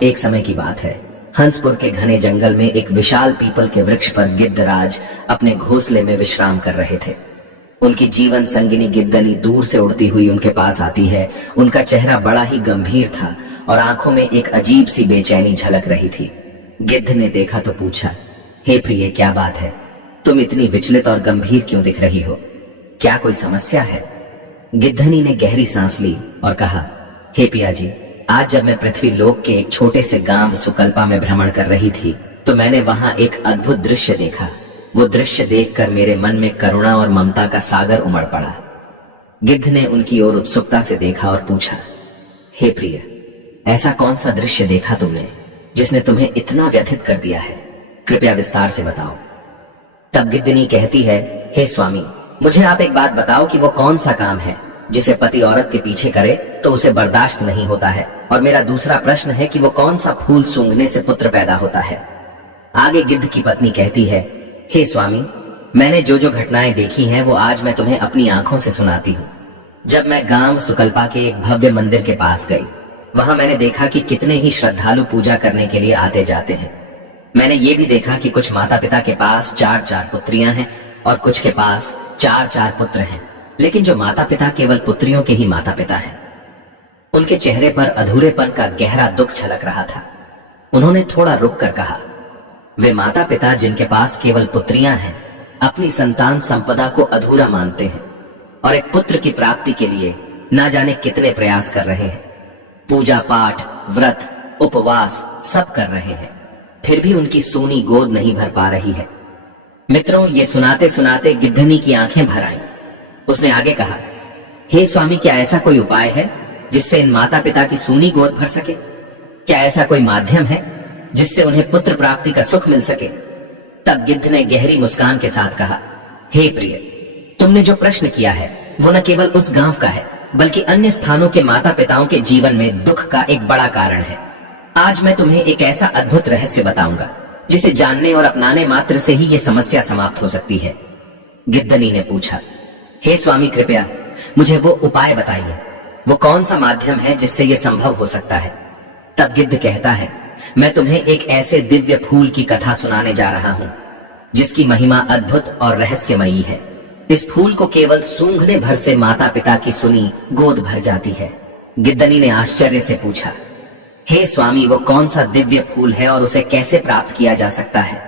एक समय की बात है। हंसपुर के घने जंगल में एक विशाल पीपल के वृक्ष पर गिद्धराज अपने घोंसले में विश्राम कर रहे थे। उनकी जीवन संगिनी गिद्धनी दूर से उड़ती हुई उनके पास आती है। उनका चेहरा बड़ा ही गंभीर था और आंखों में एक अजीब सी बेचैनी झलक रही थी। गिद्ध ने देखा तो पूछा, हे प्रिय, क्या बात है? तुम इतनी विचलित और गंभीर क्यों दिख रही हो? क्या कोई समस्या है? गिद्धनी ने गहरी सांस ली और कहा, हे पिया जी, आज जब मैं पृथ्वी लोक के एक छोटे से गांव सुकल्पा में भ्रमण कर रही थी तो मैंने वहां एक अद्भुत दृश्य देखा। वो दृश्य देखकर मेरे मन में करुणा और ममता का सागर उमड़ पड़ा। गिद्ध ने उनकी ओर उत्सुकता से देखा और पूछा, हे प्रिय, ऐसा कौन सा दृश्य देखा तुमने जिसने तुम्हें इतना व्यथित कर दिया है? कृपया विस्तार से बताओ। तब गिद्धनी कहती है, हे स्वामी, मुझे आप एक बात बताओ कि वो कौन सा काम है जिसे पति औरत के पीछे करे तो उसे बर्दाश्त नहीं होता है, और मेरा दूसरा प्रश्न है कि वो कौन सा फूल सूंघने से पुत्र पैदा होता है। आगे गिद्ध की पत्नी कहती है, हे स्वामी, मैंने जो जो घटनाएं देखी हैं वो आज मैं तुम्हें अपनी आंखों से सुनाती हूँ। जब मैं गांव सुकल्पा के एक भव्य मंदिर के पास गई, वहां मैंने देखा कि कितने ही श्रद्धालु पूजा करने के लिए आते जाते हैं। मैंने ये भी देखा कि कुछ माता पिता के पास 4-4 पुत्रियां हैं और कुछ के पास 4-4 पुत्र हैं, लेकिन जो माता पिता केवल पुत्रियों के ही माता पिता हैं। उनके चेहरे पर अधूरेपन का गहरा दुख छलक रहा था। उन्होंने थोड़ा रुक कर कहा, वे माता पिता जिनके पास केवल पुत्रियां हैं अपनी संतान संपदा को अधूरा मानते हैं और एक पुत्र की प्राप्ति के लिए ना जाने कितने प्रयास कर रहे हैं। पूजा पाठ, व्रत, उपवास सब कर रहे हैं, फिर भी उनकी सूनी गोद नहीं भर पा रही है। मित्रों, ये सुनाते सुनाते गिद्धनी की आंखें भर आईं। उसने आगे कहा, हे स्वामी, क्या ऐसा कोई उपाय है जिससे इन माता पिता की सूनी गोद भर सके? क्या ऐसा कोई माध्यम है जिससे उन्हें पुत्र प्राप्ति का सुख मिल सके? तब गिद्ध ने गहरी मुस्कान के साथ कहा, हे प्रिय, तुमने जो प्रश्न किया है वो न केवल उस गांव का है बल्कि अन्य स्थानों के माता पिताओं के जीवन में दुख का एक बड़ा कारण है। आज मैं तुम्हें एक ऐसा अद्भुत रहस्य बताऊंगा जिसे जानने और अपनाने मात्र से ही ये समस्या समाप्त हो सकती है। गिद्धनी ने पूछा, हे स्वामी, कृपया मुझे वो उपाय बताइए। वो कौन सा माध्यम है जिससे ये संभव हो सकता है? तब गिद्ध कहता है, मैं तुम्हें एक ऐसे दिव्य फूल की कथा सुनाने जा रहा हूं जिसकी महिमा अद्भुत और रहस्यमयी है। इस फूल को केवल सूंघने भर से माता पिता की सुनी गोद भर जाती है। गिद्धनी ने आश्चर्य से पूछा, हे स्वामी, वो कौन सा दिव्य फूल है और उसे कैसे प्राप्त किया जा सकता है?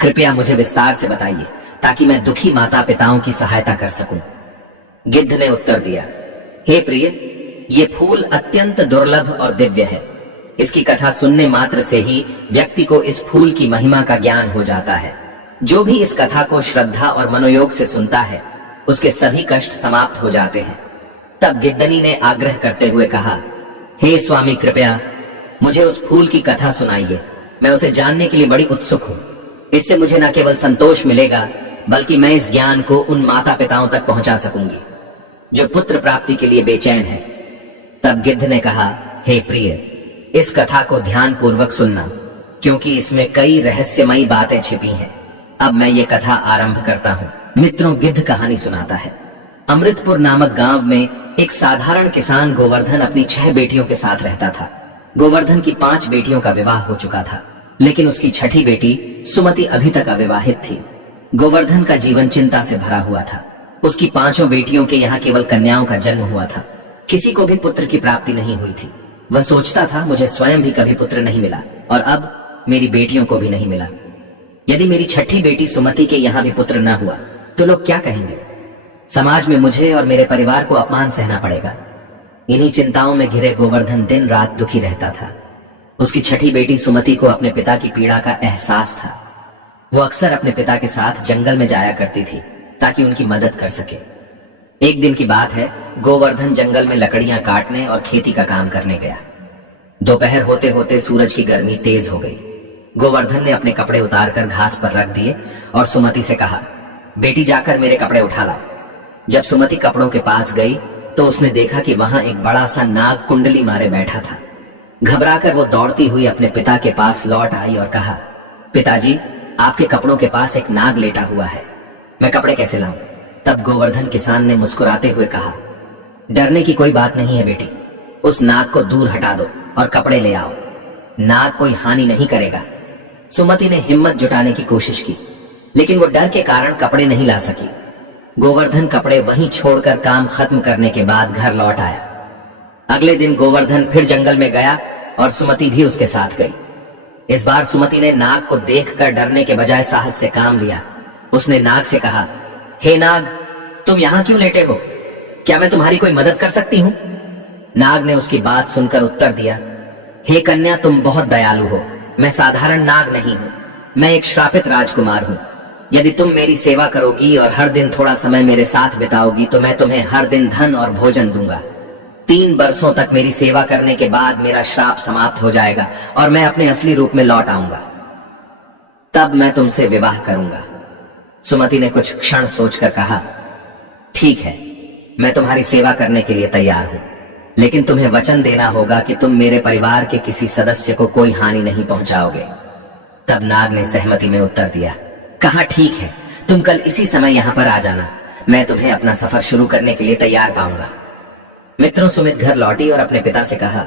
कृपया मुझे विस्तार से बताइए ताकि मैं दुखी माता पिताओं की सहायता कर सकूं। गिद्ध ने उत्तर दिया, हे प्रिय, ये फूल अत्यंत दुर्लभ और दिव्य है। इसकी कथा सुनने मात्र से ही व्यक्ति को इस फूल की महिमा का ज्ञान हो जाता है। जो भी इस कथा को श्रद्धा और मनोयोग से सुनता है उसके सभी कष्ट समाप्त हो जाते हैं। तब गिद्धनी ने आग्रह करते हुए कहा, हे स्वामी, कृपया मुझे उस फूल की कथा सुनाइए। मैं उसे जानने के लिए बड़ी उत्सुक हूँ। इससे मुझे न केवल संतोष मिलेगा बल्कि मैं इस ज्ञान को उन माता पिताओं तक पहुंचा सकूंगी जो पुत्र प्राप्ति के लिए बेचैन है। तब गिद्ध ने कहा, हे प्रिय, इस कथा को ध्यान पूर्वक सुनना क्योंकि इसमें कई रहस्यमयी बातें छिपी हैं। अब मैं ये कथा आरंभ करता हूँ। मित्रों, गिद्ध कहानी सुनाता है। अमृतपुर नामक गांव में एक साधारण किसान गोवर्धन अपनी 6 बेटियों के साथ रहता था। गोवर्धन की 5 बेटियों का विवाह हो चुका था, लेकिन उसकी छठी बेटी सुमति अभी तक अविवाहित थी। गोवर्धन का जीवन चिंता से भरा हुआ था। उसकी 5 बेटियों के यहाँ केवल कन्याओं का जन्म हुआ था। किसी को भी पुत्र की प्राप्ति नहीं हुई थी। वह सोचता था, मुझे स्वयं भी कभी पुत्र नहीं मिला और अब मेरी बेटियों को भी नहीं मिला। यदि मेरी छठी बेटी सुमति के यहाँ भी पुत्र न हुआ तो लोग क्या कहेंगे? समाज में मुझे और मेरे परिवार को अपमान सहना पड़ेगा। इन्हीं चिंताओं में घिरे गोवर्धन दिन रात दुखी रहता था। उसकी छठी बेटी सुमति को अपने पिता की पीड़ा का एहसास था। वो अक्सर अपने पिता के साथ जंगल में जाया करती थी ताकि उनकी मदद कर सके। एक दिन की बात है, गोवर्धन जंगल में लकड़ियां काटने और खेती का काम करने गया। दोपहर होते होते सूरज की गर्मी तेज हो गई। गोवर्धन ने अपने कपड़े उतारकर घास पर रख दिए और सुमति से कहा, बेटी, जाकर मेरे कपड़े उठा लाओ। जब सुमति कपड़ों के पास गई तो उसने देखा कि वहां एक बड़ा सा नाग कुंडली मारे बैठा था। घबराकर वो दौड़ती हुई अपने पिता के पास लौट आई और कहा, पिताजी, आपके कपड़ों के पास एक नाग लेटा हुआ है, मैं कपड़े कैसे लाऊं? तब गोवर्धन किसान ने मुस्कुराते हुए कहा, डरने की कोई बात नहीं है बेटी, उस नाग को दूर हटा दो और कपड़े ले आओ। नाग कोई हानि नहीं करेगा। सुमति ने हिम्मत जुटाने की कोशिश की, लेकिन वो डर के कारण कपड़े नहीं ला सकी। गोवर्धन कपड़े वहीं छोड़कर काम खत्म करने के बाद घर लौट आया। अगले दिन गोवर्धन फिर जंगल में गया और सुमति भी उसके साथ गई। इस बार सुमति ने नाग को देखकर डरने के बजाय साहस से काम लिया। उसने नाग से कहा, हे नाग, तुम यहां क्यों लेटे हो? क्या मैं तुम्हारी कोई मदद कर सकती हूं? नाग ने उसकी बात सुनकर उत्तर दिया, हे कन्या, तुम बहुत दयालु हो। मैं साधारण नाग नहीं हूं, मैं एक श्रापित राजकुमार हूं। यदि तुम मेरी सेवा करोगी और हर दिन थोड़ा समय मेरे साथ बिताओगी तो मैं तुम्हें हर दिन धन और भोजन दूंगा। 3 वर्षों तक मेरी सेवा करने के बाद मेरा श्राप समाप्त हो जाएगा और मैं अपने असली रूप में लौट आऊंगा। तब मैं तुमसे विवाह करूंगा। सुमति ने कुछ क्षण सोचकर कहा, ठीक है, मैं तुम्हारी सेवा करने के लिए तैयार हूं, लेकिन तुम्हें वचन देना होगा कि तुम मेरे परिवार के किसी सदस्य को कोई हानि नहीं पहुंचाओगे। तब नाग ने सहमति में उत्तर दिया, कहा, ठीक है, तुम कल इसी समय यहां पर आ जाना। मैं तुम्हें अपना सफर शुरू करने के लिए तैयार पाऊंगा। मित्रों, सुमित घर लौटी और अपने पिता से कहा,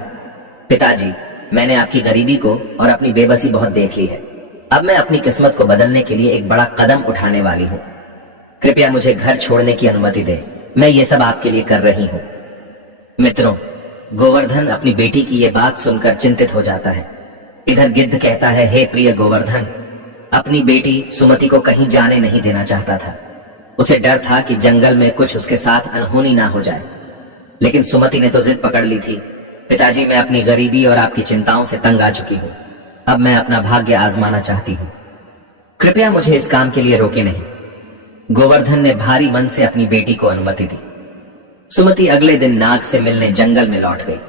पिताजी, मैंने आपकी गरीबी को और अपनी बेबसी बहुत देख ली है। अब मैं अपनी किस्मत को बदलने के लिए एक बड़ा कदम उठाने वाली हूं। कृपया मुझे घर छोड़ने की अनुमति दें। मैं ये सब आपके लिए कर रही हूं। मित्रों, गोवर्धन अपनी बेटी की ये बात सुनकर चिंतित हो जाता है। इधर गिद्ध कहता है, हे प्रिय गोवर्धन, अपनी बेटी सुमति को कहीं जाने नहीं देना चाहता था। उसे डर था कि जंगल में कुछ उसके साथ अनहोनी ना हो जाए। लेकिन सुमति ने तो जिद पकड़ ली थी, पिताजी, मैं अपनी गरीबी और आपकी चिंताओं से तंग आ चुकी हूं। अब मैं अपना भाग्य आजमाना चाहती हूं। कृपया मुझे इस काम के लिए रोके नहीं। गोवर्धन ने भारी मन से अपनी बेटी को अनुमति दी। सुमति अगले दिन नाग से मिलने जंगल में लौट गई।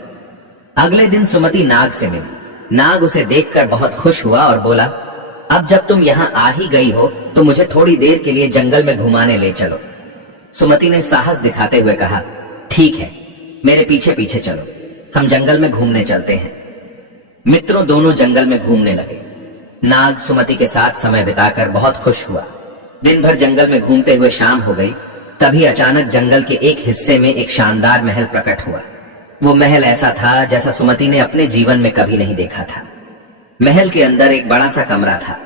अगले दिन सुमति नाग से मिली। नाग उसे देखकर बहुत खुश हुआ और बोला, अब जब तुम यहां आ ही गई हो तो मुझे थोड़ी देर के लिए जंगल में घुमाने ले चलो। सुमति ने साहस दिखाते हुए कहा, ठीक है, मेरे पीछे पीछे चलो, हम जंगल में घूमने चलते हैं। मित्रों, दोनों जंगल में घूमने लगे। नाग सुमति के साथ समय बिताकर बहुत खुश हुआ। दिन भर जंगल में घूमते हुए शाम हो गई। तभी अचानक जंगल के एक हिस्से में एक शानदार महल प्रकट हुआ। वो महल ऐसा था जैसा सुमति ने अपने जीवन में कभी नहीं देखा था। महल के अंदर एक बड़ा सा कमरा था।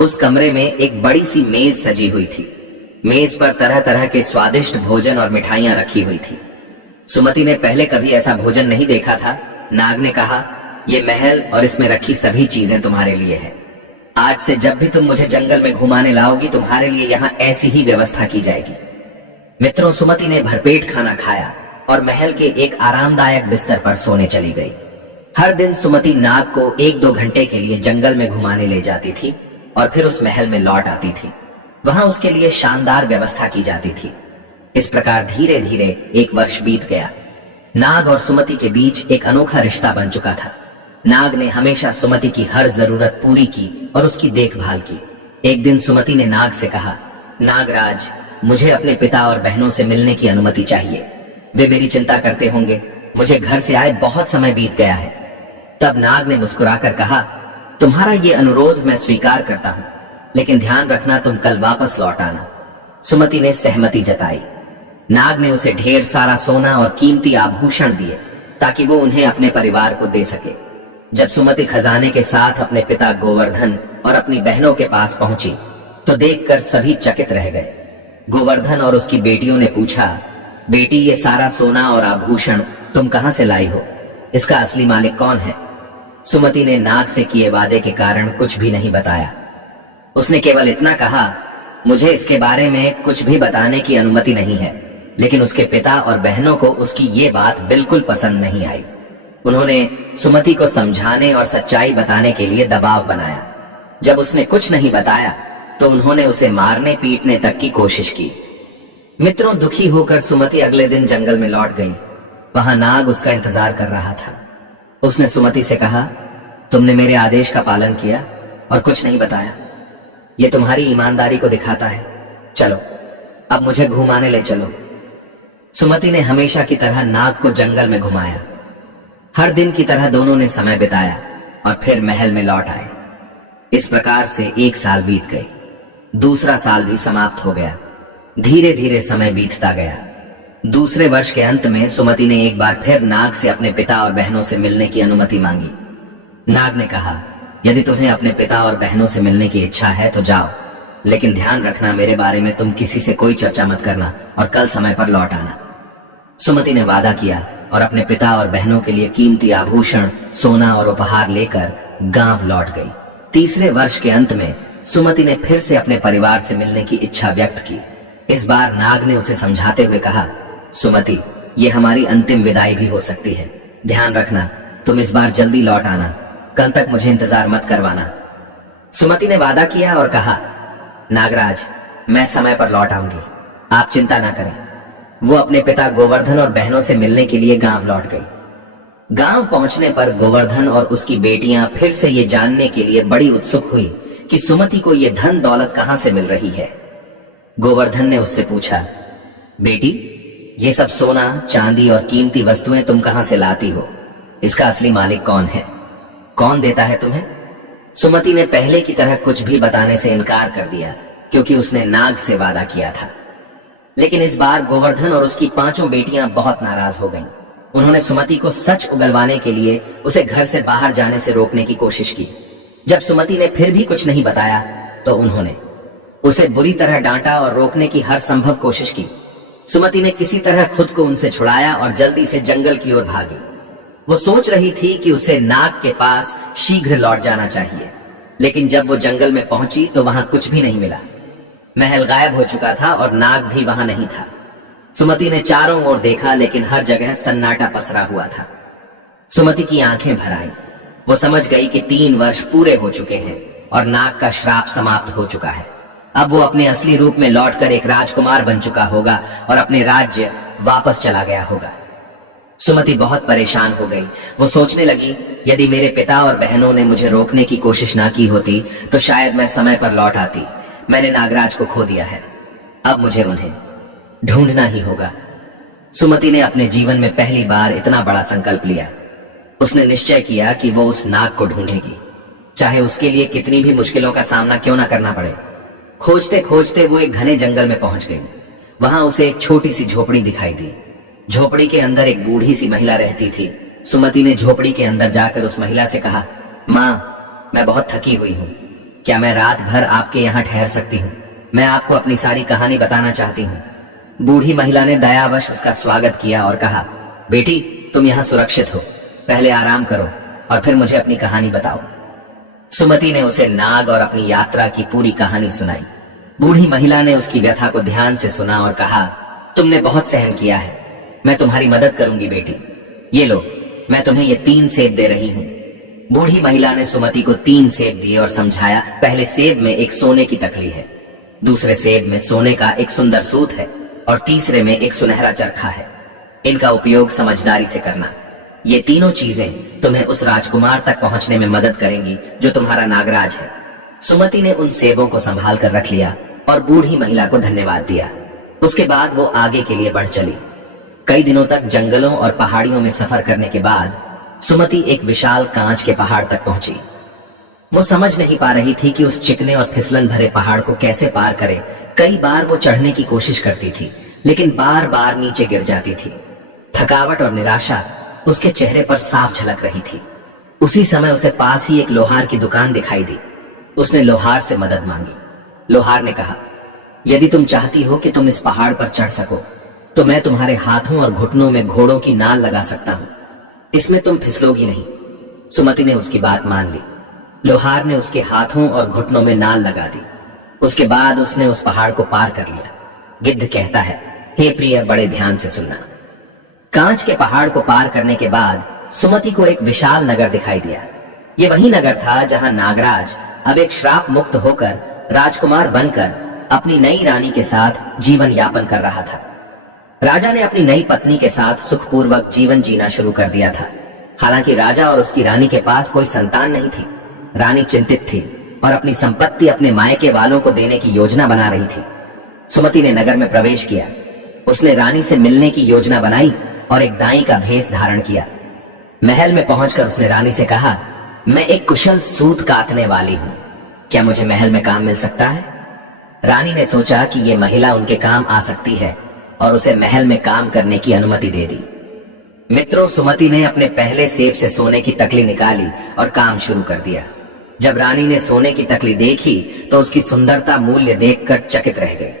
उस कमरे में एक बड़ी सी मेज सजी हुई थी। मेज पर तरह तरह के स्वादिष्ट भोजन और मिठाइयां रखी हुई थी। सुमति ने पहले कभी ऐसा भोजन नहीं देखा था। नाग ने कहा, ये महल और इसमें रखी सभी चीजें तुम्हारे लिए है। आज से जब भी तुम मुझे जंगल में घुमाने लाओगी, तुम्हारे लिए यहाँ ऐसी ही व्यवस्था की जाएगी। मित्रों, सुमति ने भरपेट खाना खाया और महल के एक आरामदायक बिस्तर पर सोने चली गई। हर दिन सुमति नाग को 1-2 घंटे के लिए जंगल में घुमाने ले जाती थी और फिर उस महल में लौट आती थी। वहां उसके लिए शानदार व्यवस्था की जाती थी। इस प्रकार धीरे धीरे 1 वर्ष बीत गया। नाग और सुमति के बीच एक अनोखा रिश्ता बन चुका था। नाग ने हमेशा सुमति की हर जरूरत पूरी की और उसकी देखभाल की। एक दिन सुमति ने नाग से कहा, नागराज, मुझे अपने पिता और बहनों से मिलने की अनुमति चाहिए। वे मेरी चिंता करते होंगे। मुझे घर से आए बहुत समय बीत गया है। तब नाग ने मुस्कुराकर कहा, तुम्हारा ये अनुरोध मैं स्वीकार करता हूं, लेकिन ध्यान रखना तुम कल वापस लौट आना। सुमति ने सहमति जताई। नाग ने उसे ढेर सारा सोना और कीमती आभूषण दिए ताकि वो उन्हें अपने परिवार को दे सके। जब सुमति खजाने के साथ अपने पिता गोवर्धन और अपनी बहनों के पास पहुंची तो देखकर सभी चकित रह गए। गोवर्धन और उसकी बेटियों ने पूछा, बेटी, ये सारा सोना और आभूषण तुम कहां से लाई हो? इसका असली मालिक कौन है? सुमति ने नाग से किए वादे के कारण कुछ भी नहीं बताया। उसने केवल इतना कहा, मुझे इसके बारे में कुछ भी बताने की अनुमति नहीं है। लेकिन उसके पिता और बहनों को उसकी ये बात बिल्कुल पसंद नहीं आई। उन्होंने सुमति को समझाने और सच्चाई बताने के लिए दबाव बनाया। जब उसने कुछ नहीं बताया तो उन्होंने उसे मारने पीटने तक की कोशिश की। मित्रों, दुखी होकर सुमति अगले दिन जंगल में लौट गई। वहां नाग उसका इंतजार कर रहा था। उसने सुमति से कहा, तुमने मेरे आदेश का पालन किया और कुछ नहीं बताया। ये तुम्हारी ईमानदारी को दिखाता है। चलो, अब मुझे घुमाने ले चलो। सुमति ने हमेशा की तरह नाग को जंगल में घुमाया। हर दिन की तरह दोनों ने समय बिताया और फिर महल में लौट आए। इस प्रकार से 1 साल बीत गए। दूसरा साल भी समाप्त हो गया। धीरे धीरे समय बीतता गया। दूसरे वर्ष के अंत में सुमति ने एक बार फिर नाग से अपने पिता और बहनों से मिलने की अनुमति मांगी। नाग ने कहा, यदि तुम्हें अपने पिता और बहनों से मिलने की इच्छा है तो जाओ, लेकिन ध्यान रखना मेरे बारे में तुम किसी से कोई चर्चा मत करना और कल समय पर लौट आना। सुमति ने वादा किया और अपने पिता और बहनों के लिए कीमती आभूषण, सोना और उपहार लेकर गांव लौट गई। तीसरे वर्ष के अंत में सुमति ने फिर से अपने परिवार से मिलने की इच्छा व्यक्त की। इस बार नाग ने उसे समझाते हुए कहा, सुमति, ये हमारी अंतिम विदाई भी हो सकती है। ध्यान रखना, तुम इस बार जल्दी लौट आना, कल तक मुझे इंतजार मत करवाना। सुमति ने वादा किया और कहा, नागराज, मैं समय पर लौट आऊंगी, आप चिंता ना करें। वो अपने पिता गोवर्धन और बहनों से मिलने के लिए गांव लौट गई। गांव पहुंचने पर गोवर्धन और उसकी बेटियां फिर से ये जानने के लिए बड़ी उत्सुक हुई कि सुमति को ये धन दौलत कहां से मिल रही है। गोवर्धन ने उससे पूछा, बेटी, ये सब सोना, चांदी और कीमती वस्तुएं तुम कहां से लाती हो? इसका असली मालिक कौन है? कौन देता है तुम्हें? सुमति ने पहले की तरह कुछ भी बताने से इनकार कर दिया, क्योंकि उसने नाग से वादा किया था। लेकिन इस बार गोवर्धन और उसकी 5 बेटियां बहुत नाराज हो गईं। उन्होंने सुमति को सच उगलवाने के लिए उसे घर से बाहर जाने से रोकने की कोशिश की। जब सुमति ने फिर भी कुछ नहीं बताया तो उन्होंने उसे बुरी तरह डांटा और रोकने की हर संभव कोशिश की। सुमति ने किसी तरह खुद को उनसे छुड़ाया और जल्दी से जंगल की ओर भागी। वो सोच रही थी कि उसे नाग के पास शीघ्र लौट जाना चाहिए, लेकिन जब वो जंगल में पहुंची तो वहां कुछ भी नहीं मिला। महल गायब हो चुका था और नाग भी वहां नहीं था। सुमति ने चारों ओर देखा, लेकिन हर जगह सन्नाटा पसरा हुआ था। सुमति की आंखें भर आईं। वो समझ गई कि 3 वर्ष पूरे हो चुके हैं और नाग का श्राप समाप्त हो चुका है। अब वो अपने असली रूप में लौटकर एक राजकुमार बन चुका होगा और अपने राज्य वापस चला गया होगा। सुमति बहुत परेशान हो गई। वो सोचने लगी, यदि मेरे पिता और बहनों ने मुझे रोकने की कोशिश ना की होती तो शायद मैं समय पर लौट आती। मैंने नागराज को खो दिया है, अब मुझे उन्हें ढूंढना ही होगा। सुमति ने अपने जीवन में पहली बार इतना बड़ा संकल्प लिया। उसने निश्चय किया कि वो उस नाग को ढूंढेगी, चाहे उसके लिए कितनी भी मुश्किलों का सामना क्यों ना करना पड़े। खोजते खोजते वो एक घने जंगल में पहुंच गई। वहां उसे एक छोटी सी झोपड़ी दिखाई दी। झोपड़ी के अंदर एक बूढ़ी सी महिला रहती थी। सुमति ने झोपड़ी के अंदर जाकर उस महिला से कहा, माँ, मैं बहुत थकी हुई हूँ, क्या मैं रात भर आपके यहाँ ठहर सकती हूँ? मैं आपको अपनी सारी कहानी बताना चाहती हूँ। बूढ़ी महिला ने दयावश उसका स्वागत किया और कहा, बेटी, तुम यहाँ सुरक्षित हो, पहले आराम करो और फिर मुझे अपनी कहानी बताओ। सुमति ने उसे नाग और अपनी यात्रा की पूरी कहानी सुनाई। बूढ़ी महिला ने उसकी व्यथा को ध्यान से सुना और कहा, तुमने बहुत सहन किया है, मैं तुम्हारी मदद करूंगी बेटी। ये लो, मैं तुम्हें ये 3 सेब दे रही हूँ। बूढ़ी महिला ने सुमति को 3 सेब दिए और समझाया, पहले सेब में एक सोने की तकली है, दूसरे सेब में सोने का एक सुंदर सूत है और तीसरे में एक सुनहरा चरखा है। इनका उपयोग समझदारी से करना। ये तीनों चीजें तुम्हें उस राजकुमार तक पहुंचने में मदद करेंगी जो तुम्हारा नागराज है। सुमति ने उन सेबों को संभाल कर रख लिया और बूढ़ी महिला को धन्यवाद दिया। उसके बाद वो आगे के लिए बढ़ चली। कई दिनों तक जंगलों और पहाड़ियों में सफर करने के बाद सुमति एक विशाल कांच के पहाड़ तक पहुंची। वो समझ नहीं पा रही थी कि उस चिकने और फिसलन भरे पहाड़ को कैसे पार करे। कई बार वो चढ़ने की कोशिश करती थी, लेकिन बार बार नीचे गिर जाती थी। थकावट और निराशा उसके चेहरे पर साफ झलक रही थी। उसी समय उसे पास ही एक लोहार की दुकान दिखाई दी। उसने लोहार से मदद मांगी। लोहार ने कहा, यदि तुम चाहती हो कि तुम इस पहाड़ पर चढ़ सको तो मैं तुम्हारे हाथों और घुटनों में घोड़ों की नाल लगा सकता हूं, इसमें तुम फिसलोगी नहीं। सुमति ने उसकी बात मान ली। लोहार ने उसके हाथों और घुटनों में नाल लगा दी। उसके बाद उसने उस पहाड़ को पार कर लिया। गिद्ध कहता है, हे प्रिय, बड़े ध्यान से सुनना। कांच के पहाड़ को पार करने के बाद सुमति को एक विशाल नगर दिखाई दिया। ये वही नगर था जहां नागराज अब एक श्राप मुक्त होकर राजकुमार बनकर अपनी नई रानी के साथ जीवन यापन कर रहा था। राजा ने अपनी नई पत्नी के साथ सुखपूर्वक जीवन जीना शुरू कर दिया था। हालांकि राजा और उसकी रानी के पास कोई संतान नहीं थी। रानी चिंतित थी और अपनी संपत्ति अपने मायके वालों को देने की योजना बना रही थी। सुमति ने नगर में प्रवेश किया। उसने रानी से मिलने की योजना बनाई और एक दाई का भेष धारण किया। महल में पहुंचकर उसने रानी से कहा, मैं एक कुशल सूत काटने वाली हूं, क्या मुझे महल में काम मिल सकता है? रानी ने सोचा कि ये महिला उनके काम आ सकती है और उसे महल में काम करने की अनुमति दे दी। मित्रों, सुमति ने अपने पहले सेब से सोने की तकली निकाली और काम शुरू कर दिया। जब रानी ने सोने की तकली देखी तो उसकी सुंदरता मूल्य देखकर चकित रह गई।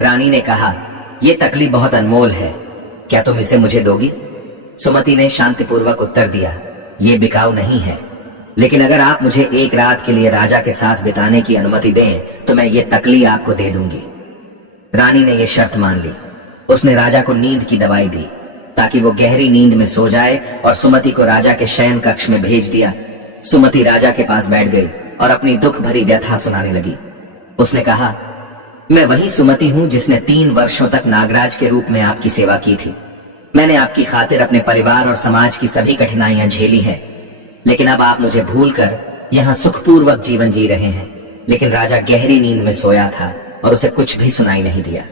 रानी ने कहा, यह तकली बहुत अनमोल है, क्या तुम इसे मुझे दोगी? सुमति ने शांतिपूर्वक उत्तर दिया, ये बिकाऊ नहीं है, लेकिन अगर आप मुझे एक रात के लिए राजा के साथ बिताने की अनुमति दें तो मैं ये तकली आपको दे दूंगी। रानी ने यह शर्त मान ली। उसने राजा को नींद की दवाई दी ताकि वो गहरी नींद में सो जाए और सुमति को राजा के शयन कक्ष में भेज दिया। सुमति राजा के पास बैठ गई और अपनी दुख भरी व्यथा सुनाने लगी। उसने कहा, मैं वही सुमति हूं जिसने 3 वर्षों तक नागराज के रूप में आपकी सेवा की थी। मैंने आपकी खातिर अपने परिवार और समाज की सभी कठिनाइयां झेली हैं, लेकिन अब आप मुझे भूलकर यहाँ सुखपूर्वक जीवन जी रहे हैं। लेकिन राजा गहरी नींद में सोया था और उसे कुछ भी सुनाई नहीं दिया।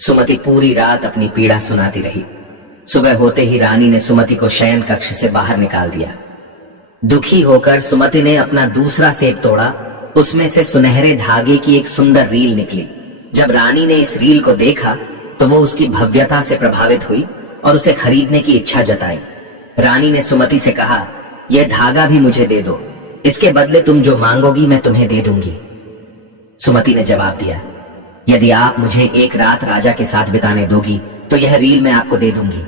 सुमति पूरी रात अपनी पीड़ा सुनाती रही। सुबह होते ही रानी ने सुमति को शयन कक्ष से बाहर निकाल दिया। दुखी होकर सुमति ने अपना दूसरा सेब तोड़ा। उसमें से सुनहरे धागे की एक सुंदर रील निकली। जब रानी ने इस रील को देखा तो वो उसकी भव्यता से प्रभावित हुई और उसे खरीदने की इच्छा जताई। रानी ने सुमति से कहा, यह धागा भी मुझे दे दो, इसके बदले तुम जो मांगोगी मैं तुम्हें दे दूंगी। सुमति ने जवाब दिया, यदि आप मुझे एक रात राजा के साथ बिताने दोगी तो यह रील मैं आपको दे दूंगी।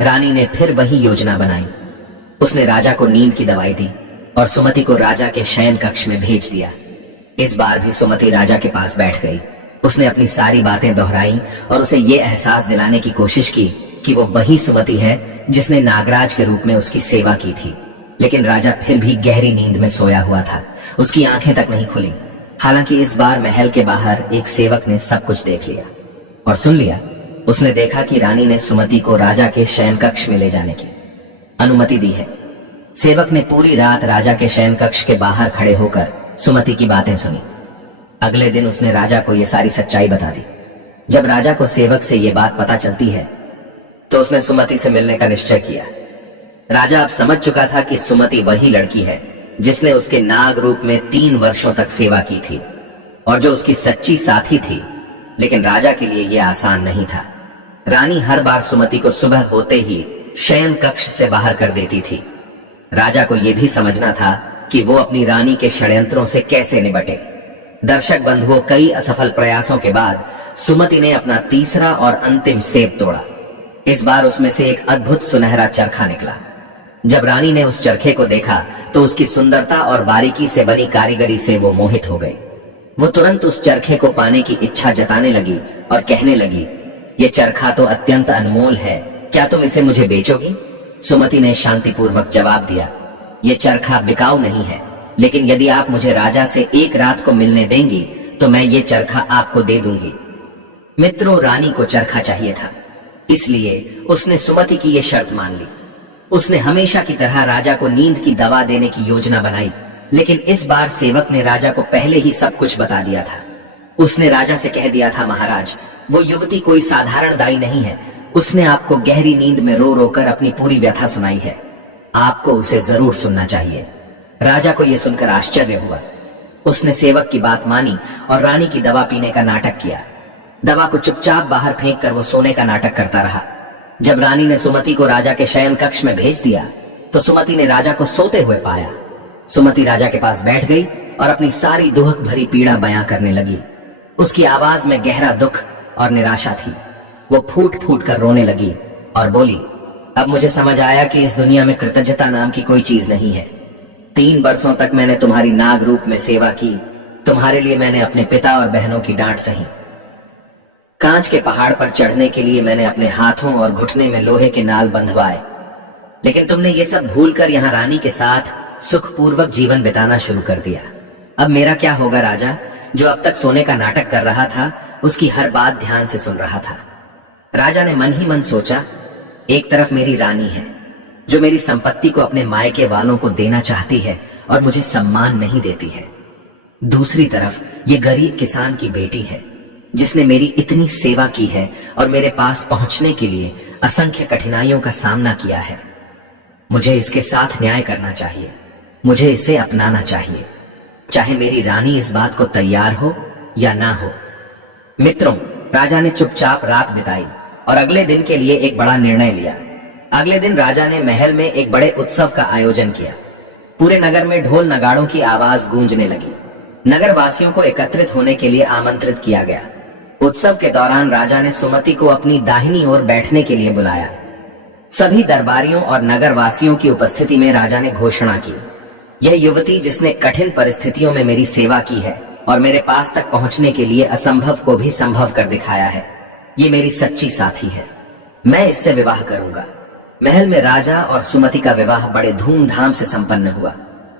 रानी ने फिर वही योजना बनाई। उसने राजा को नींद की दवाई दी और सुमति को राजा के शयन कक्ष में भेज दिया। इस बार भी सुमति राजा के पास बैठ गई। उसने अपनी सारी बातें दोहराई और उसे ये एहसास दिलाने की कोशिश की कि वो वही सुमति है जिसने नागराज के रूप में उसकी सेवा की थी। लेकिन राजा फिर भी गहरी नींद में सोया हुआ था। उसकी आंखें तक नहीं खुली। हालांकि इस बार महल के बाहर एक सेवक ने सब कुछ देख लिया और सुन लिया। उसने देखा कि रानी ने सुमति को राजा के शयन कक्ष में ले जाने की अनुमति दी है। सेवक ने पूरी रात राजा के शयन कक्ष के बाहर खड़े होकर सुमति की बातें सुनी। अगले दिन उसने राजा को यह सारी सच्चाई बता दी। जब राजा को सेवक से यह बात पता चलती है तो उसने सुमति से मिलने का निश्चय किया। राजा अब समझ चुका था कि सुमति वही लड़की है जिसने उसके नाग रूप में 3 वर्षों तक सेवा की थी और जो उसकी सच्ची साथी थी। लेकिन राजा के लिए यह आसान नहीं था। रानी हर बार सुमति को सुबह होते ही शयन कक्ष से बाहर कर देती थी। राजा को यह भी समझना था कि वो अपनी रानी के षड्यंत्रों से कैसे निपटे। दर्शक बंधुओं, कई असफल प्रयासों के बाद सुमति ने अपना तीसरा और अंतिम सेब तोड़ा। इस बार उसमें से एक अद्भुत सुनहरा चरखा निकला। जब रानी ने उस चरखे को देखा तो उसकी सुंदरता और बारीकी से बनी कारीगरी से वो मोहित हो गई। वो तुरंत उस चरखे को पाने की इच्छा जताने लगी और कहने लगी, ये चरखा तो अत्यंत अनमोल है, क्या तुम इसे मुझे बेचोगी? सुमति ने शांतिपूर्वक जवाब दिया, ये चरखा बिकाऊ नहीं है, लेकिन यदि आप मुझे राजा से एक रात को मिलने देंगी तो मैं ये चरखा आपको दे दूंगी। मित्रों, रानी को चरखा चाहिए था, इसलिए उसने सुमति की ये शर्त मान ली। उसने हमेशा की तरह राजा को नींद की दवा देने की योजना बनाई, लेकिन इस बार सेवक ने राजा को पहले ही सब कुछ बता दिया था। उसने राजा से कह दिया था, महाराज, वो युवती कोई साधारण दाई नहीं है। उसने आपको गहरी नींद में रो रो कर अपनी पूरी व्यथा सुनाई है। आपको उसे जरूर सुनना चाहिए। राजा को यह सुनकर आश्चर्य हुआ। उसने सेवक की बात मानी और रानी की दवा पीने का नाटक किया। दवा को चुपचाप बाहर फेंक कर वो सोने का नाटक करता रहा। जब रानी ने सुमति को राजा के शयन कक्ष में भेज दिया तो सुमति ने राजा को सोते हुए पाया। सुमति राजा के पास बैठ गई और अपनी सारी दुख भरी पीड़ा बयां करने लगी। उसकी आवाज में गहरा दुख और निराशा थी। वो फूट फूट कर रोने लगी और बोली, अब मुझे समझ आया कि इस दुनिया में कृतज्ञता नाम की कोई चीज नहीं है। 3 वर्षों तक मैंने तुम्हारी नाग रूप में सेवा की। तुम्हारे लिए मैंने अपने पिता और बहनों की डांट सही। कांच के पहाड़ पर चढ़ने के लिए मैंने अपने हाथों और घुटने में लोहे के नाल बंधवाए, लेकिन तुमने ये सब भूलकर यहाँ रानी के साथ सुखपूर्वक जीवन बिताना शुरू कर दिया। अब मेरा क्या होगा? राजा, जो अब तक सोने का नाटक कर रहा था, उसकी हर बात ध्यान से सुन रहा था। राजा ने मन ही मन सोचा, एक तरफ मेरी रानी है जो मेरी संपत्ति को अपने मायके वालों को देना चाहती है और मुझे सम्मान नहीं देती है। दूसरी तरफ ये गरीब किसान की बेटी है जिसने मेरी इतनी सेवा की है और मेरे पास पहुंचने के लिए असंख्य कठिनाइयों का सामना किया है। मुझे इसके साथ न्याय करना चाहिए। मुझे इसे अपनाना चाहिए, चाहे मेरी रानी इस बात को तैयार हो या ना हो। मित्रों, राजा ने चुपचाप रात बिताई और अगले दिन के लिए एक बड़ा निर्णय लिया। अगले दिन राजा ने महल में एक बड़े उत्सव का आयोजन किया। पूरे नगर में ढोल नगाड़ों की आवाज गूंजने लगी। नगर वासियों को एकत्रित होने के लिए आमंत्रित किया गया। उत्सव के दौरान राजा ने सुमति को अपनी दाहिनी ओर बैठने के लिए बुलाया। सभी दरबारियों और नगर वासियों की उपस्थिति में राजा ने घोषणा की, यह युवती जिसने कठिन परिस्थितियों में मेरी सेवा की है और मेरे पास तक पहुंचने के लिए असंभव को भी संभव कर दिखाया है, ये मेरी सच्ची साथी है। मैं इससे विवाह करूंगा। महल में राजा और सुमति का विवाह बड़े धूमधाम से संपन्न हुआ।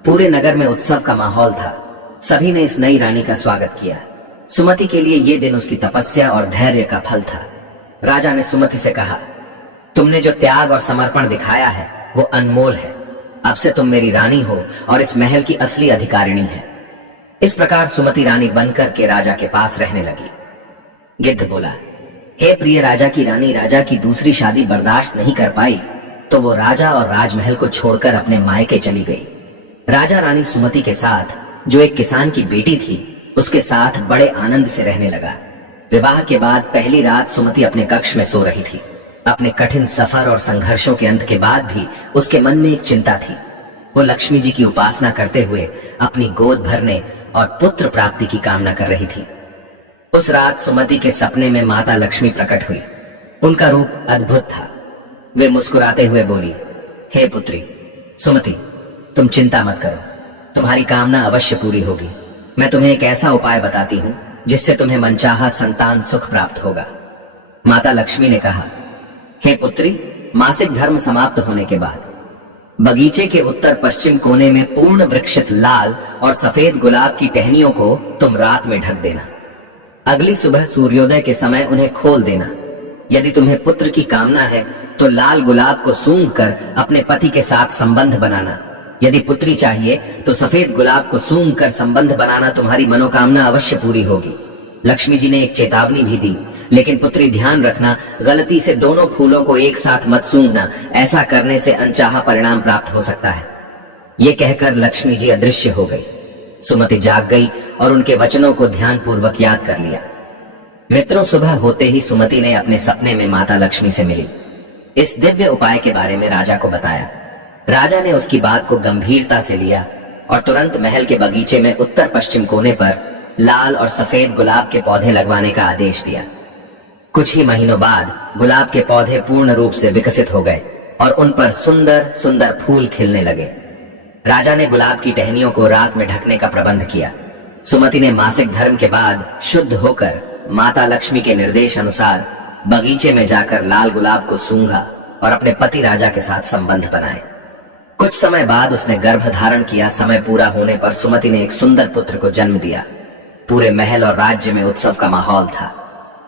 पूरे नगर में उत्सव का माहौल था। सभी ने इस नई रानी का स्वागत किया। सुमति के लिए यह दिन उसकी तपस्या और धैर्य का फल था। राजा ने सुमति से कहा, तुमने जो त्याग और समर्पण दिखाया है वो अनमोल है। अब से तुम मेरी रानी हो और इस महल की असली अधिकारिणी है। इस प्रकार सुमति रानी बनकर के राजा के पास रहने लगी। गिद्ध बोला, हे प्रिय राजा की रानी राजा की दूसरी शादी बर्दाश्त नहीं कर पाई तो वो राजा और राजमहल को छोड़कर अपने मायके चली गई। राजा रानी सुमति के साथ, जो एक किसान की बेटी थी, उसके साथ बड़े आनंद से रहने लगा। विवाह के बाद पहली रात सुमति अपने कक्ष में सो रही थी। अपने कठिन सफर और संघर्षों के अंत के बाद भी उसके मन में एक चिंता थी। वो लक्ष्मी जी की उपासना करते हुए अपनी गोद भरने और पुत्र प्राप्ति की कामना कर रही थी। उस रात सुमति के सपने में माता लक्ष्मी प्रकट हुई। उनका रूप अद्भुत था। वे मुस्कुराते हुए बोली, हे पुत्री सुमति, तुम चिंता मत करो, तुम्हारी कामना अवश्य पूरी होगी। मैं तुम्हें एक ऐसा उपाय बताती हूँ जिससे तुम्हें मनचाहा संतान सुख प्राप्त होगा। माता लक्ष्मी ने कहा, हे पुत्री, मासिक धर्म समाप्त होने के बाद बगीचे के उत्तर पश्चिम कोने में पूर्ण वृक्षित लाल और सफेद गुलाब की टहनियों को तुम रात में ढक देना। अगली सुबह सूर्योदय के समय उन्हें खोल देना। यदि तुम्हें पुत्र की कामना है तो लाल गुलाब को सूंघकर अपने पति के साथ संबंध बनाना। यदि पुत्री चाहिए तो सफेद गुलाब को सूंघकर संबंध बनाना। तुम्हारी मनोकामना अवश्य पूरी होगी। लक्ष्मी जी ने एक चेतावनी भी दी, लेकिन पुत्री ध्यान रखना, गलती से दोनों फूलों को एक साथ मत सूंघना। ऐसा करने से अनचाहा परिणाम प्राप्त हो सकता है। ये कहकर लक्ष्मी जी अदृश्य हो गई। सुमति जाग गई और उनके वचनों को ध्यान पूर्वक याद कर लिया। मित्रों, सुबह होते ही सुमति ने अपने सपने में माता लक्ष्मी से मिली। इस दिव्य उपाय के बारे में राजा को बताया। राजा ने उसकी बात को गंभीरता से लिया और तुरंत महल के बगीचे में उत्तर पश्चिम कोने पर लाल और सफेद गुलाब के पौधे लगवाने का आदेश दिया। कुछ ही महीनों बाद गुलाब के पौधे पूर्ण रूप से विकसित हो गए और उन पर सुंदर सुंदर फूल खिलने लगे। राजा ने गुलाब की टहनियों को रात में ढकने का प्रबंध किया। सुमति ने मासिक धर्म के बाद शुद्ध होकर माता लक्ष्मी के निर्देश अनुसार बगीचे में जाकर लाल गुलाब को सूंघा और अपने पति राजा के साथ संबंध बनाए। कुछ समय बाद उसने गर्भ धारण किया। समय पूरा होने पर सुमति ने एक सुंदर पुत्र को जन्म दिया। पूरे महल और राज्य में उत्सव का माहौल था।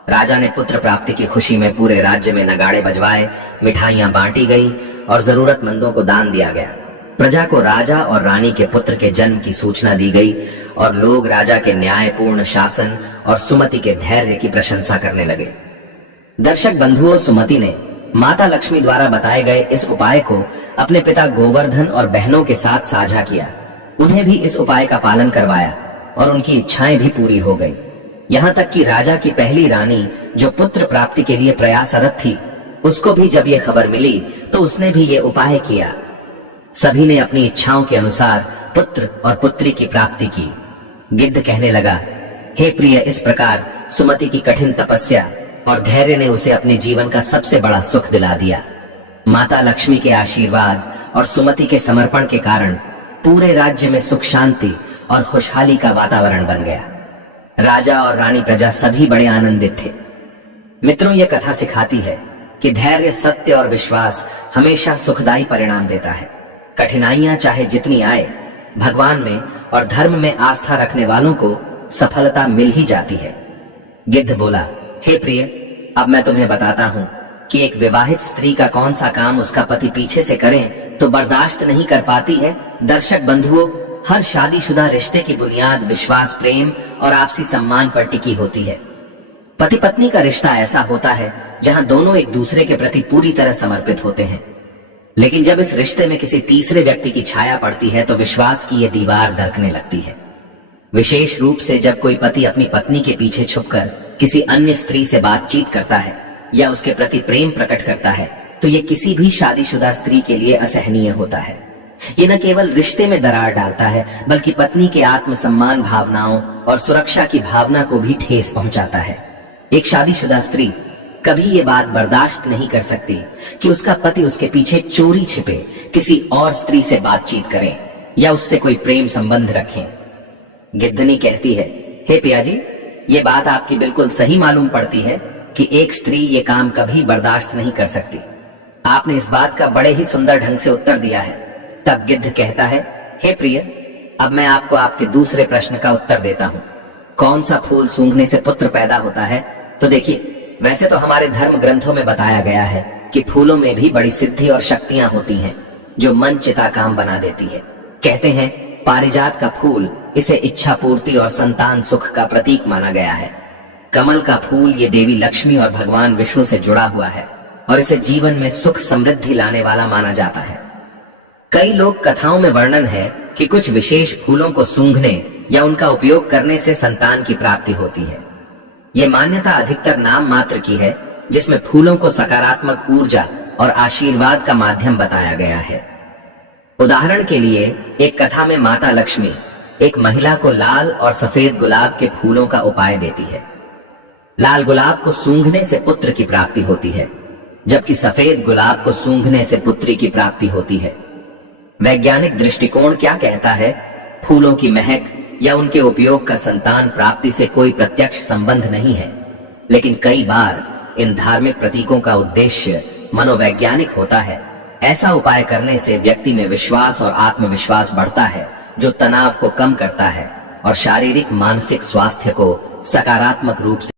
राजा ने पुत्र प्राप्ति की खुशी में पूरे राज्य में नगाड़े बजवाए, मिठाइयां बांटी गईं और जरूरतमंदों को दान दिया गया। प्रजा को राजा और रानी के पुत्र के जन्म की सूचना दी गई और लोग राजा के न्यायपूर्ण शासन और सुमति के धैर्य की प्रशंसा करने लगे। दर्शक बंधुओं, सुमति ने माता लक्ष्मी द्वारा बताए गए इस उपाय को अपने पिता गोवर्धन और बहनों के साथ साझा किया। उन्हें भी इस उपाय का पालन करवाया और उनकी इच्छाएं भी पूरी हो गई। यहाँ तक कि राजा की पहली रानी, जो पुत्र प्राप्ति के लिए प्रयासरत थी, उसको भी जब ये खबर मिली तो उसने भी ये उपाय किया। सभी ने अपनी इच्छाओं के अनुसार पुत्र और पुत्री की प्राप्ति की। गिद्ध कहने लगा, हे प्रिय, इस प्रकार सुमति की कठिन तपस्या और धैर्य ने उसे अपने जीवन का सबसे बड़ा सुख दिला दिया। माता लक्ष्मी के आशीर्वाद और सुमति के समर्पण के कारण पूरे राज्य में सुख शांति और खुशहाली का वातावरण बन गया। राजा और रानी प्रजा सभी बड़े आनंदित थे। मित्रों, यह कथा सिखाती है कि धैर्य, सत्य और विश्वास हमेशा सुखदायी परिणाम देता है। कठिनाइयां चाहे जितनी आए, भगवान में और धर्म में आस्था रखने वालों को सफलता मिल ही जाती है। गिद्ध बोला, हे प्रिय, अब मैं तुम्हें बताता हूँ कि एक विवाहित स्त्री का कौन सा काम उसका पति पीछे से करें तो बर्दाश्त नहीं कर पाती है। दर्शक बंधुओं, हर शादीशुदा रिश्ते की बुनियाद विश्वास, प्रेम और आपसी सम्मान पर टिकी होती है। पति पत्नी का रिश्ता ऐसा होता है जहां दोनों एक दूसरे के प्रति पूरी तरह समर्पित होते हैं। लेकिन जब इस रिश्ते में किसी तीसरे व्यक्ति की छाया पड़ती है तो विश्वास की यह दीवार दरकने लगती है। विशेष रूप से जब कोई पति अपनी पत्नी के पीछे छुपकर किसी अन्य स्त्री से बातचीत करता है या उसके प्रति प्रेम प्रकट करता है तो ये किसी भी शादीशुदा स्त्री के लिए असहनीय होता है। ये न केवल रिश्ते में दरार डालता है, बल्कि पत्नी के आत्मसम्मान भावनाओं और सुरक्षा की भावना को भी ठेस पहुंचाता है। एक शादीशुदा स्त्री कभी ये बात बर्दाश्त नहीं कर सकती कि उसका पति उसके पीछे चोरी छिपे किसी और स्त्री से बातचीत करे या उससे कोई प्रेम संबंध रखें। गिद्धनी कहती है, हे पिया जी, ये बात आपकी बिल्कुल सही मालूम पड़ती है कि एक स्त्री ये काम कभी बर्दाश्त नहीं कर सकती। आपने इस बात का बड़े ही सुंदर ढंग से उत्तर दिया है। तब गिद्ध कहता है, हे प्रिय, अब मैं आपको आपके दूसरे प्रश्न का उत्तर देता हूँ। कौन सा फूल सूंघने से पुत्र पैदा होता है? तो देखिए, वैसे तो हमारे धर्म ग्रंथों में बताया गया है कि फूलों में भी बड़ी सिद्धि और शक्तियां होती हैं जो मन चिता काम बना देती है। कहते हैं पारिजात का फूल, इसे इच्छा पूर्ति और संतान सुख का प्रतीक माना गया है। कमल का फूल ये देवी लक्ष्मी और भगवान विष्णु से जुड़ा हुआ है और इसे जीवन में सुख समृद्धि लाने वाला माना जाता है। कई लोक कथाओं में वर्णन है कि कुछ विशेष फूलों को सूंघने या उनका उपयोग करने से संतान की प्राप्ति होती है। ये मान्यता अधिकतर नाम मात्र की है, जिसमें फूलों को सकारात्मक ऊर्जा और आशीर्वाद का माध्यम बताया गया है। उदाहरण के लिए एक कथा में माता लक्ष्मी एक महिला को लाल और सफेद गुलाब के फूलों का उपाय देती है। लाल गुलाब को सूंघने से पुत्र की प्राप्ति होती है, जबकि सफेद गुलाब को सूंघने से पुत्री की प्राप्ति होती है। वैज्ञानिक दृष्टिकोण क्या कहता है? फूलों की महक या उनके उपयोग का संतान प्राप्ति से कोई प्रत्यक्ष संबंध नहीं है, लेकिन कई बार इन धार्मिक प्रतीकों का उद्देश्य मनोवैज्ञानिक होता है। ऐसा उपाय करने से व्यक्ति में विश्वास और आत्मविश्वास बढ़ता है, जो तनाव को कम करता है और शारीरिक मानसिक स्वास्थ्य को सकारात्मक रूप से